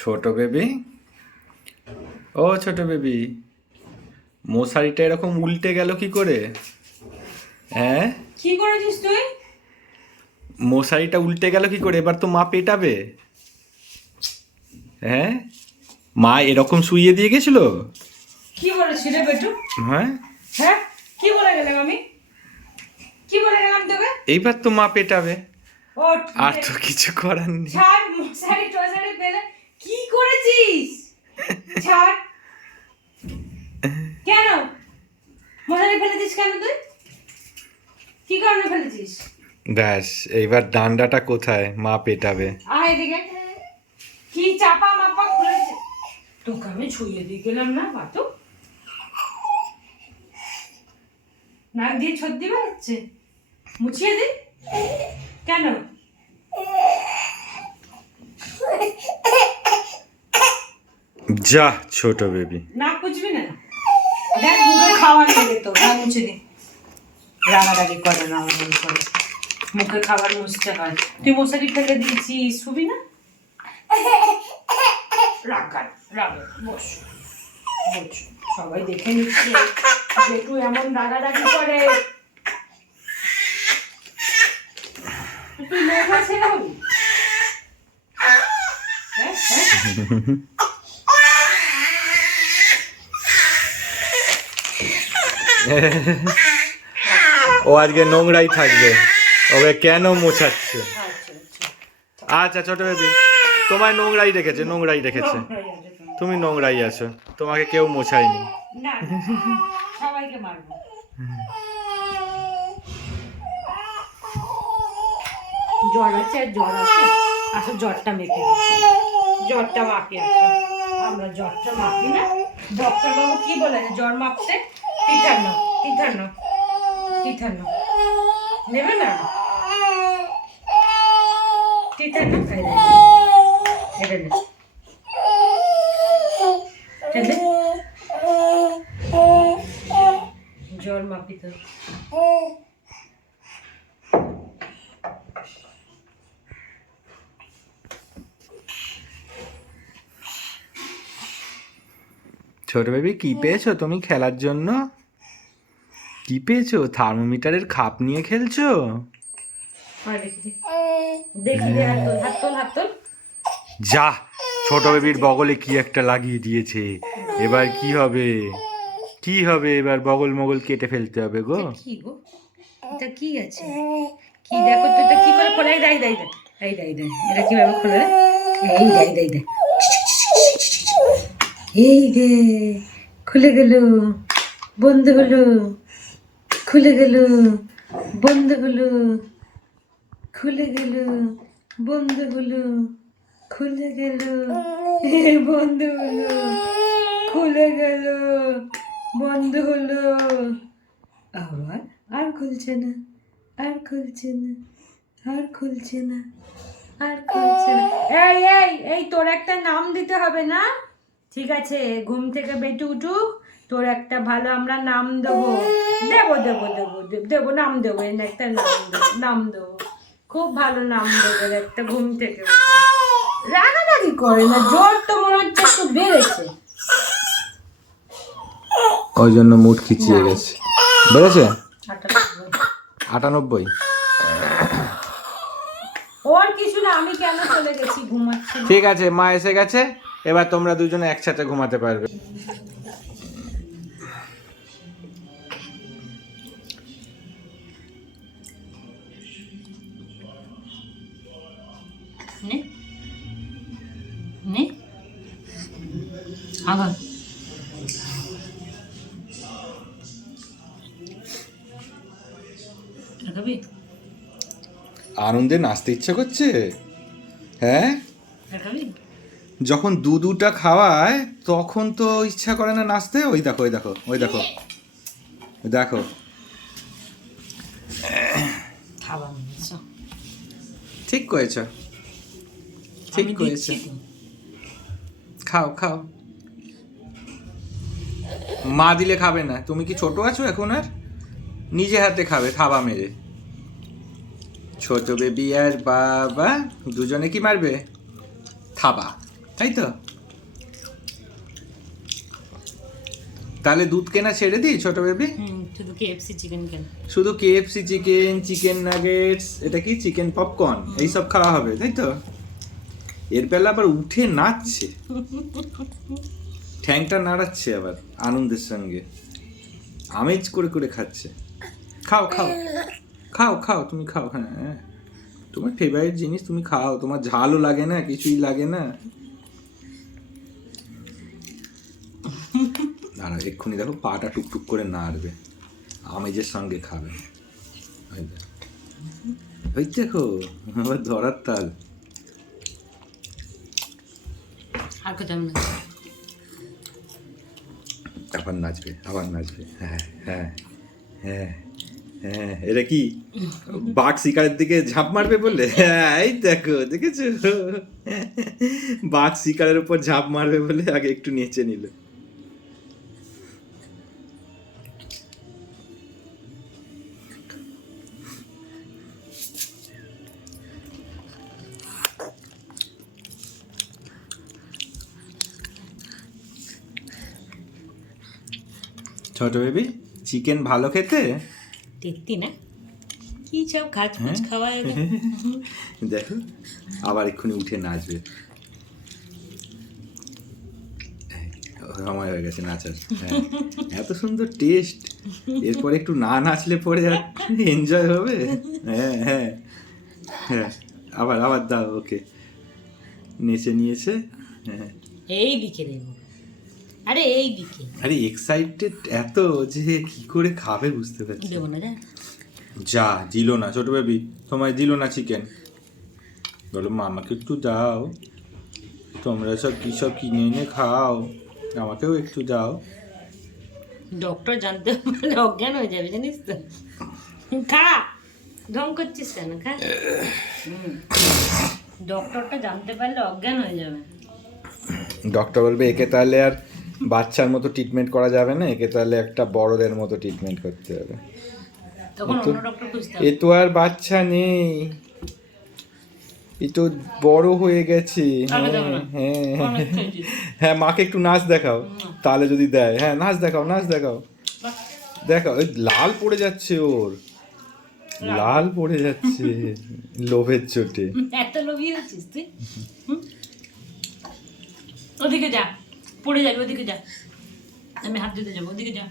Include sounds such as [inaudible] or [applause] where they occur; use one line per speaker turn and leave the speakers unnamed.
ছোট বেবি? ও ছোট বেবি। মশারিটা এরকম উল্টে গেল কি করে? হ্যাঁ?
কি করেছিস তুই?
মশারিটা উল্টে গেল কি করে? এবার তো মা পেটাবে। হ্যাঁ? মা এরকম শুইয়ে দিয়ে গেছিল?
কি বলেছি রে বেটু?
হ্যাঁ?
হ্যাঁ? কি বলে গেলাম আমি? কি বলে গেলাম তোকে?
এইবার তো মা পেটাবে। আর তো কিছু করার নেই।
মশারি টশারি পেলে কি করেছিস? ছাড়। কেন? মশারি ফেলেছিস কেন তুই? কি কারণে ফেলেছিস?
ব্যাস এইবার ডান্ডাটা কোথায়? মা পেটাবে।
আয় এদিকে। কি চাপা মাপা খুলেছে? তোকে আমি ছুঁয়ে দিয়ে গেলাম না বাতু? নাক দিয়ে ছদ্দি বেরোচ্ছে। মুছিয়ে দি। কেন?
যা, ছোট বেবি
না বুঝবি না। দেখ মুখে খাওয়া নেবে তো না মুছে দি। রাগারাগি করে না রাগারাগি করে। মুখে খাবার মুছতে হয়। তুই মশারি ফেলে দিয়েছিস শুবি না? রাগার রাগার, বস। বস, সবাই দেখে নিচ্ছে। বেটু এমন রাগারাগি করে। তুই লেখা ছেড়ে হবি হ্যাঁ হ্যাঁ?
ও আজকে নোংরাই থাকবে। ওকে কেন মোছাচ্ছে?
আচ্ছা আচ্ছা
আচ্ছা ছোট বেবি তোমায় নোংরাই রেখেছে নোংরাই রেখেছে তুমি নোংরাই আছো, তোমাকে কেউ মোছায়নি।
জ্বর আছে, আর জ্বর আছে, আসো জ্বরটা জ্বরটা মাপি আসো আমরা জ্বরটা মাপি না। কি বলেছে জ্বর মাপতে টিথার নাও নেবে না? খাই এটা জ্বর
ছোট বেবি কি পেয়েছ তুমি খেলার জন্য? কি পেয়েছ? থার্মোমিটারের খাপ নিয়ে খেলছো? যা ছোট বেবির বগলে কি একটা লাগিয়ে দিয়েছে। এবার কি হবে? কি হবে? এবার বগল মগল কেটে ফেলতে হবে গো।
কি গো? এটা কি আছে? কি দেখো তো এটা কি করে খোলে? এই দাই দাই দাই দাই দাই এটা কীভাবে খোলে এই দাই দাই দাই এই রে খুলে গেল বন্ধ হলো। খুলে গেল, বন্ধ খুলে গেল, বন্ধ খুলে গেল বন্ধ হলো, খুলে গেল, বন্ধ হলো। আবার আর খুলছে না, আর খুলছে না, আর খুলছে না, আর খুলছে না। এই এই এই, তোর একটা নাম দিতে হবে না? ঠিক আছে, ঘুম থেকে বেটে উঠুক। তোর একটা ভালো আমরা নাম দেবো। দেবো দেবো দেবো দেব- নাম দেবো এর একটা নাম দেবো নাম দেবো। খুব ভালো নাম দেবো একটা ঘুম থেকে রাগারাগি করে না জোর তো মনে হচ্ছে একটু বেড়েছে।
ওই জন্য মুড খিচিয়ে গেছে। বেড়েছে?
আটানব্বই।
আটানব্বই।
ওর কিছু না আমি কেন চলে গেছি ঘুমাচ্ছি
ঠিক আছে মা এসে গেছে এবার তোমরা দুজনে একসাথে ঘুমাতে পারবে।
নে। নে।
আনন্দে নাচতে ইচ্ছে করছে? হ্যাঁ? যখন দু দুটা খাওয়ায় তখন তো ইচ্ছা করে না নাচতে? ওই দেখো ওই দেখো ওই দেখো। দেখো। ঠিক করেছ। ঠিক করেছ। খাও খাও। মা দিলে খাবে না। তুমি কি ছোট আছো এখন আর? নিজে হাতে খাবে থাবা মেরে। ছোট বেবি আর বাবা দুজনে কি মারবে? থাবা তাই তো? তাহলে দুধ কেনা ছেড়ে দিই ছোট বেবি?
শুধু কেএফসি চিকেন কেন?
শুধু কেএফসি চিকেন চিকেন নাগেটস এটা কি চিকেন পপকর্ন এইসব খাওয়া হবে তাই তো? এর বেলা আবার উঠে নাচছে। ঠ্যাংটা নাড়াচ্ছে আবার আনন্দের সঙ্গে। আমেজ করে করে খাচ্ছে। খাও খাও। খাও খাও, তুমি খাও হ্যাঁ হ্যাঁ। তোমার ফেভারিট জিনিস তুমি খাও, তোমার ঝালও লাগে না, কিছুই লাগে না। দাঁড়া, এক্ষুনি দেখো পাটা টুকটুক করে নাড়বে। আমেজের সঙ্গে খাবে। ওই দেখো, আবার ধরার তাল।
আর কোথাও না
আবার নাচবে আবার নাচবে। হ্যাঁ হ্যাঁ হ্যাঁ হ্যাঁ এটা কি? বাঘ শিকারের দিকে ঝাঁপ মারবে বললে? হ্যাঁ এই দেখো, দেখেছ? বাঘ শিকারের উপর ঝাঁপ মারবে বলে আগে একটু নেচে নিল। ছোট বেবি চিকেন ভালো খেতে?
দেখতি না। কি সব খাচ
হ্যাঁ?
খাওয়া? [laughs]
দেখো আবার এক্ষুনি উঠে নাচবে। এই, সময় হয়ে গেছে নাচার। হ্যাঁ। এত সুন্দর টেস্ট এরপর একটু না নাচলে পরে আর এনজয় হবে? হ্যাঁ হ্যাঁ হ্যাঁ আবার আবার দাও ওকে। নেচে নিয়েছে হ্যাঁ।
এই দিকে দেবো আরে এই দিকে
আরে এক্সাইটেড এত যে কি করে খাবে বুঝতে পারছি।
দেবো না যা
যা দিল না ছোট বেবি তোমায় দিল না চিকেন বলো মামাকে একটু দাও। তোমরা সব কী সব কিনে এনে খাও। আমাকেও একটু দাও।
ডক্টর জানতে পারলে অজ্ঞান হয়ে যাবে জানিস তো। খা ঢং করছিস কেন খা। ডক্টরটা জানতে পারলে অজ্ঞান হয়ে যাবে।
ডক্টর বলবে একে তাহলে আর বাচ্চার মতো ট্রিটমেন্ট করা যাবে না একে তাহলে একটা বড়দের মতো ট্রিটমেন্ট করতে হবে। এ তো আর বাচ্চা নেই। এ তো বড় হয়ে গেছে। হ্যাঁ হ্যাঁ। হ্যাঁ মাকে একটু নাচ দেখাও। তাহলে যদি দেয়। হ্যাঁ নাচ দেখাও নাচ দেখাও। দেখাও ওই লাল পড়ে যাচ্ছে ওর। লাল। পড়ে যাচ্ছে লোভের চোটে।
এত লোভিয়ে আছিস তুই। ওদিকে যা। পড়ে যাবে ওদিকে যা আমি হাত দিতে যাব ওদিকে যা